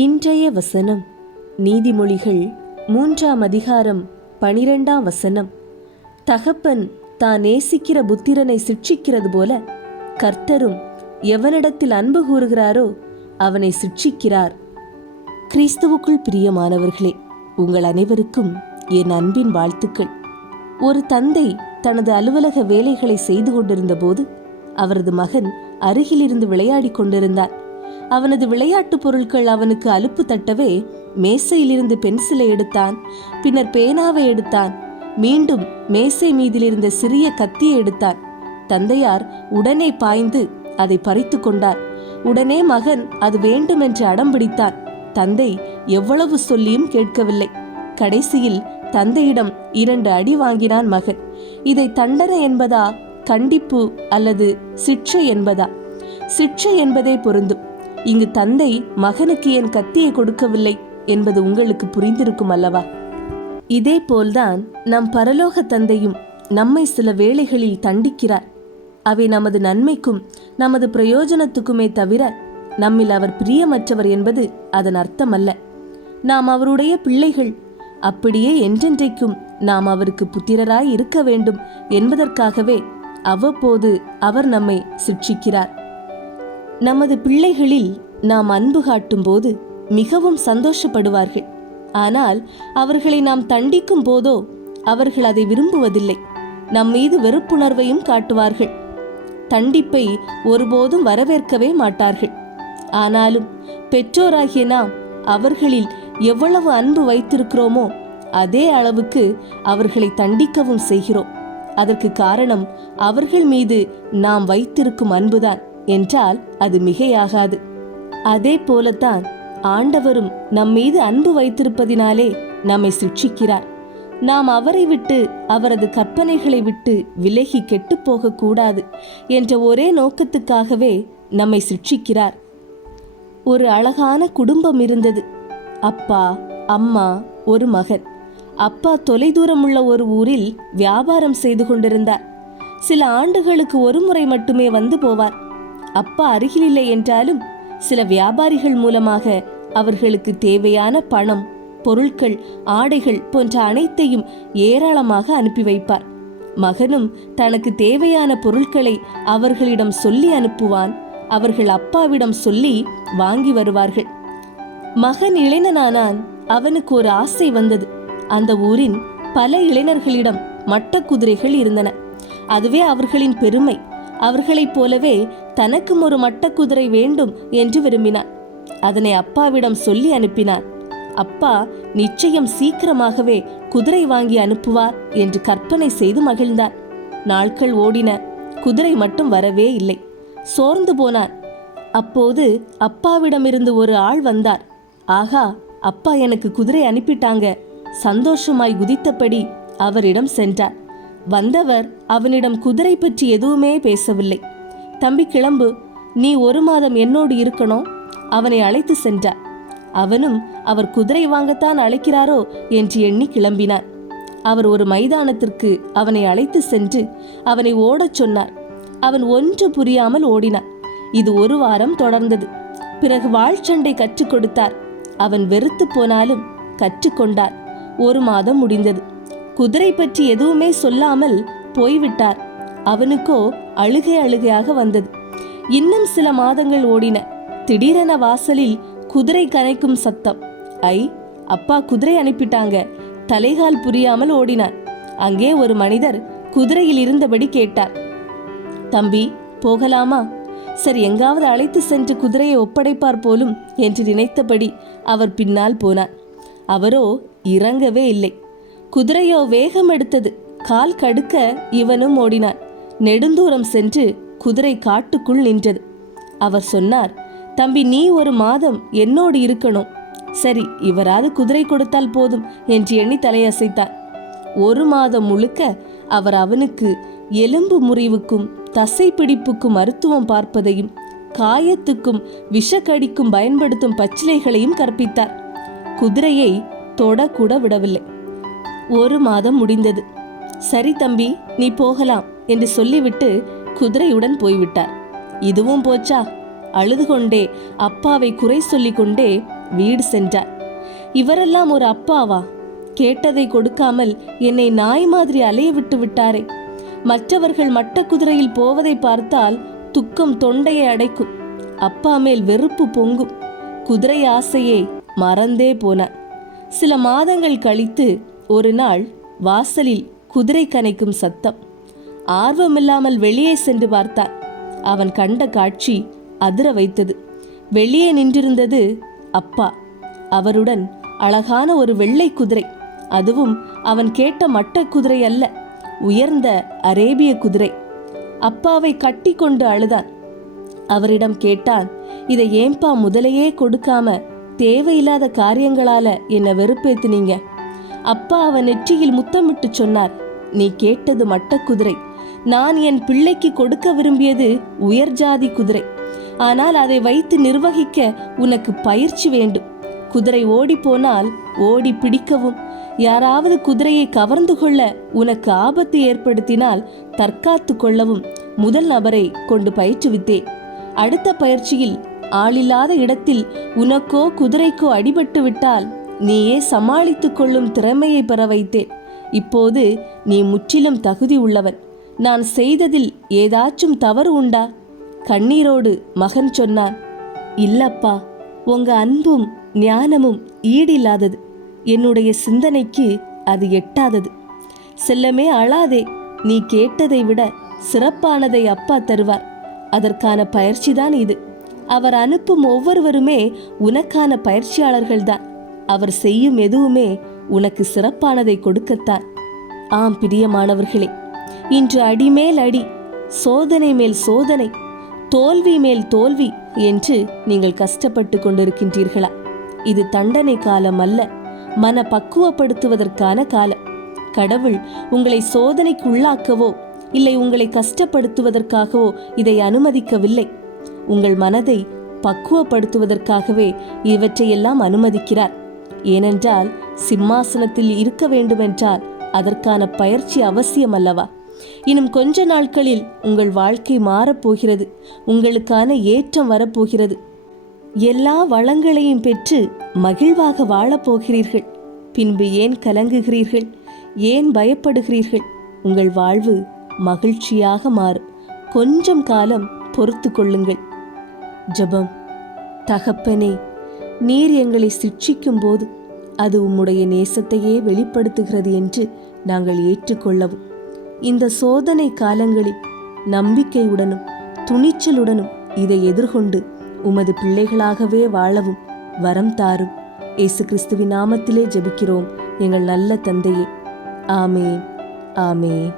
இன்றைய வசனம் நீதிமொழிகள் 3ஆம் அதிகாரம் 12ஆம் வசனம். தகப்பன் தான் நேசிக்கிற புத்திரனை சிட்சிக்கிறது போல கர்த்தரும் எவனிடத்தில் அன்பு கூறுகிறாரோ அவனை சிட்சிக்கிறார். கிறிஸ்துவுக்குள் பிரியமானவர்களே, உங்கள் அனைவருக்கும் என் அன்பின் வாழ்த்துக்கள். ஒரு தந்தை தனது அலுவலக வேலைகளை செய்து கொண்டிருந்த போது அவரது மகன் அருகிலிருந்து விளையாடி கொண்டிருந்தார். அவனது விளையாட்டு பொருட்கள் அவனுக்கு அலுப்பு தட்டவே மேசையிலிருந்து பென்சிலை எடுத்தான், பின்னர் பேனாவை எடுத்தான், மீண்டும் மேசை மீதிலிருந்த சிறிய கத்தியை எடுத்தான். தந்தையார் உடனே பாய்ந்து அதை பறித்து கொண்டார். உடனே மகன் அது வேண்டுமென்று அடம் பிடித்தான். தந்தை எவ்வளவு சொல்லியும் கேட்கவில்லை. கடைசியில் தந்தையிடம் 2 அடி வாங்கினான் மகன். இதை தண்டனை என்பதா, கண்டிப்பு அல்லது சிட்சை என்பதா? சிட்சை என்பதே பொருந்தும். இங்கு தந்தை மகனுக்கு என் கத்தியை கொடுக்கவில்லை என்பது உங்களுக்கு புரிந்திருக்கும் அல்லவா? இதே போல்தான் நம் பரலோக தந்தையும் நம்மை சில வேளைகளில் தண்டிக்கிறார். அவை நமது நன்மைக்கும் நமது பிரயோஜனத்துக்குமே தவிர நம்மில் அவர் பிரியமற்றவர் என்பது அதன் அர்த்தமல்ல. நாம் அவருடைய பிள்ளைகள், அப்படியே என்றென்றைக்கும் நாம் அவருக்கு புத்திரராய் இருக்க வேண்டும் என்பதற்காகவே அவ்வப்போது அவர் நம்மை சிட்சிக்கிறார். நமது பிள்ளைகளில் நாம் அன்பு காட்டும் போது மிகவும் சந்தோஷப்படுவார்கள். ஆனால் அவர்களை நாம் தண்டிக்கும் போதோ அவர்கள் அதை விரும்புவதில்லை. நம் மீது வெறுப்புணர்வையும் காட்டுவார்கள். தண்டிப்பை ஒருபோதும் வரவேற்கவே மாட்டார்கள். ஆனாலும் பெற்றோராகிய நாம் அவர்களில் எவ்வளவு அன்பு வைத்திருக்கிறோமோ அதே அளவுக்கு அவர்களை தண்டிக்கவும் செய்கிறோம். அதற்கு காரணம் அவர்கள் மீது நாம் வைத்திருக்கும் அன்புதான் என்றால் அது மிகையாகாது. அதே போலத்தான் ஆண்டவரும் நம் மீது அன்பு வைத்திருப்பதினாலே நம்மை சிட்சிக்கிறார். நாம் அவரை விட்டு, அவரது கற்பனைகளை விட்டு விலகி கெட்டு போகக்கூடாது என்ற ஒரே நோக்கத்துக்காகவே நம்மை சிட்சிக்கிறார். ஒரு அழகான குடும்பம் இருந்தது. அப்பா, அம்மா, ஒரு மகன். அப்பா தொலைதூரமுள்ள ஒரு ஊரில் வியாபாரம் செய்து கொண்டிருந்தார். சில ஆண்டுகளுக்கு ஒரு முறை மட்டுமே வந்து போவார். அப்பா அருகில் இல்லை என்றாலும் சில வியாபாரிகள் மூலமாக அவர்களுக்கு தேவையான பணம், பொருட்கள், ஆடைகள் போன்ற அனைத்தையும் ஏராளமாக அனுப்பி வைப்பார். மகனும் தனக்கு தேவையான பொருட்களை அவர்களிடம் சொல்லி அனுப்புவான். அவர்கள் அப்பாவிடம் சொல்லி வாங்கி வருவார்கள். மகன் இளைஞனானான். அவனுக்கு ஒரு ஆசை வந்தது. அந்த ஊரின் பல இளைஞர்களிடம் மட்ட குதிரைகள் இருந்தன. அதுவே அவர்களின் பெருமை. அவர்களைப் போலவே தனக்கும் ஒரு மட்ட குதிரை வேண்டும் என்று விரும்பினான். அதனை அப்பாவிடம் சொல்லி அனுப்பினான். அப்பா நிச்சயம் சீக்கிரமாகவே குதிரை வாங்கி அனுப்புவார் என்று கற்பனை செய்து மகிழ்ந்தான். நாட்கள் ஓடின. குதிரை மட்டும் வரவே இல்லை. சோர்ந்து போனான். அப்போது அப்பாவிடமிருந்து ஒரு ஆள் வந்தார். ஆகா, அப்பா எனக்கு குதிரை அனுப்பிட்டாங்க. சந்தோஷமாய் குதித்தபடி அவரிடம் சென்றார். வந்தவர் அவனிடம் குதிரை பற்றி எதுவுமே பேசவில்லை. தம்பி, கிளம்பு, நீ 1 மாதம் என்னோடு இருக்கணும். அவனை அழைத்து சென்றார். அவனும் அவர் குதிரை வாங்கத்தான் அழைக்கிறாரோ என்று எண்ணி கிளம்பினான். அவர் ஒரு மைதானத்திற்கு அவனை அழைத்து சென்று அவனை ஓடச் சொன்னார். அவன் ஒன்று புரியாமல் ஓடினான். இது 1 வாரம் தொடர்ந்தது. பிறகு வாழ்ச்சண்டை கற்றுக் கொடுத்தார். அவன் வெறுத்து போனாலும் கற்றுக்கொண்டார். 1 மாதம் முடிந்தது. குதிரை பற்றி எதுவுமே சொல்லாமல் போய்விட்டார். அவனுக்கோ அழுகையாக வந்தது. இன்னும் சில மாதங்கள் ஓடின. திடீரென வாசலில் குதிரை கனைக்கும் சத்தம். ஐ, அப்பா குதிரை அனுப்பிட்டாங்க. தலைகால் புரியாமல் ஓடினான். அங்கே ஒரு மனிதர் குதிரையில் இருந்தபடி கேட்டார், தம்பி, போகலாமா? சரி, எங்காவது அழைத்து சென்று குதிரையை ஒப்படைப்பார் போலும் என்று நினைத்தபடி அவர் பின்னால் போனார். அவரோ இறங்கவே இல்லை. குதிரையோ வேகம் எடுத்தது. கால் கடுக்க இவனும் ஓடினான். நெடுந்தூரம் சென்று குதிரை காட்டுக்குள் நின்றது. அவர் சொன்னார், தம்பி, நீ 1 மாதம் என்னோடு இருக்கணும். சரி, இவராது குதிரை கொடுத்தால் போதும் என்று எண்ணி தலையசைத்தார். 1 மாதம் முழுக்க அவர் அவனுக்கு எலும்பு முறிவுக்கும் தசை பிடிப்புக்கும் மருத்துவம் பார்ப்பதையும் காயத்துக்கும் விஷக்கடிக்கும் பயன்படுத்தும் பச்சிலைகளையும் கற்பித்தார். குதிரையை தொடக்கூட விடவில்லை. 1 மாதம் முடிந்தது. சரி தம்பி, நீ போகலாம் என்று சொல்லிவிட்டு குதிரையுடன் போய்விட்டார். இதுவும் போச்சா? அழுது கொண்டே அப்பாவை குறை சொல்லிக் கொண்டே வீடு சென்றார். இவரெல்லாம் ஒரு அப்பாவா? கேட்டதை கொடுக்காமல் என்னை நாய் மாதிரி அலைய விட்டு விட்டாரே. மற்றவர்கள் மட்ட குதிரையில் போவதை பார்த்தால் துக்கம் தொண்டையை அடைக்கும். அப்பா மேல் வெறுப்பு பொங்கும். குதிரை ஆசையை மறந்தே போனார். சில மாதங்கள் கழித்து ஒரு நாள் வாசலில் குதிரை கனைக்கும் சத்தம். ஆர்வமில்லாமல் வெளியே சென்று பார்த்தார். அவன் கண்ட காட்சி அதிர வைத்தது. வெளியே நின்றிருந்தது அப்பா. அவருடன் அழகான ஒரு வெள்ளை குதிரை. அதுவும் அவன் கேட்ட மட்ட குதிரை அல்ல, உயர்ந்த அரேபிய குதிரை. அப்பாவை கட்டி கொண்டு அழுதான். அவரிடம் கேட்டான், இதை ஏன்பா முதலையே கொடுக்காம தேவையில்லாத காரியங்களால என்ன வெறுப்பேத்துனீங்க? அப்பா அவன் நெற்றியில் முத்தமிட்டு சொன்னார், நீ கேட்டது மட்ட குதிரை. நான் என் பிள்ளைக்கு கொடுக்க விரும்பியது உயர் ஜாதி குதிரை. ஆனால் அதை வைத்து நிர்வகிக்க உனக்கு பயிற்சி வேண்டும். குதிரை ஓடி போனால் ஓடி பிடிக்கவும், யாராவது குதிரையை கவர்ந்து கொள்ள உனக்கு ஆபத்து ஏற்படுத்தினால் தற்காத்து கொள்ளவும் முதல் நபரை கொண்டு பயிற்றுவித்தேன். அடுத்த பயிற்சியில் ஆளில்லாத இடத்தில் உனக்கோ குதிரைக்கோ அடிபட்டு விட்டால் நீயே சமாளித்துக் கொள்ளும் திறமையை பெற வைத்தேன். இப்போது நீ முற்றிலும் தகுதி உள்ளவன். நான் செய்ததில் ஏதாச்சும் தவறு உண்டா? கண்ணீரோடு மகன் சொன்னான், இல்லப்பா, உங்க அன்பும் ஞானமும் ஈடில்லாதது. என்னுடைய சிந்தனைக்கு அது எட்டாதது. செல்லமே, அழாதே. நீ கேட்டதை விட சிறப்பானதை அப்பா தருவார். அதற்கான பயிற்சிதான் இது. அவர் அனுப்பும் ஒவ்வொருவருமே உனக்கான பயிற்சியாளர்கள்தான். அவர் செய்யும் எதுவுமே உனக்கு சிறப்பானதை கொடுக்கத்தான். ஆம் பிரியமானவர்களே, இன்று அடிமேல் அடி, சோதனை மேல் சோதனை, தோல்வி மேல் தோல்வி என்று நீங்கள் கஷ்டப்பட்டு கொண்டிருக்கின்றீர்களா? இது தண்டனை காலம் அல்ல, மன பக்குவப்படுத்துவதற்கான காலம். கடவுள் உங்களை சோதனைக்கு உள்ளாக்கவோ இல்லை உங்களை கஷ்டப்படுத்துவதற்காகவோ இதை அனுமதிக்கவில்லை. உங்கள் மனதை பக்குவப்படுத்துவதற்காகவே இவற்றையெல்லாம் அனுமதிக்கிறார். ஏனென்றால் சிம்மாசனத்தில் இருக்க வேண்டுமென்றால் அதற்கான பயிற்சி அவசியம் அல்லவா? இன்னும் கொஞ்ச நாட்களில் உங்கள் வாழ்க்கை மாறப்போகிறது. உங்களுக்கான ஏற்றம் வரப்போகிறது. எல்லா வளங்களையும் பெற்று மகிழ்வாக வாழப்போகிறீர்கள். பின்பு ஏன் கலங்குகிறீர்கள்? ஏன் பயப்படுகிறீர்கள்? உங்கள் வாழ்வு மகிழ்ச்சியாக மாறும். கொஞ்சம் காலம் பொறுத்து கொள்ளுங்கள். ஜெபம். தகப்பனே, நீர் எங்களை சிட்சிக்கும் போது அது உம்முடைய நேசத்தையே வெளிப்படுத்துகிறது என்று நாங்கள் ஏற்றுக்கொள்ளவும், இந்த சோதனை காலங்களில் நம்பிக்கையுடனும் துணிச்சலுடனும் இதை எதிர்கொண்டு உமது பிள்ளைகளாகவே வாழவும் வரம் தாரும். இயேசு கிறிஸ்துவின் நாமத்திலே ஜெபிக்கிறோம் எங்கள் நல்ல தந்தையே. ஆமென், ஆமென்.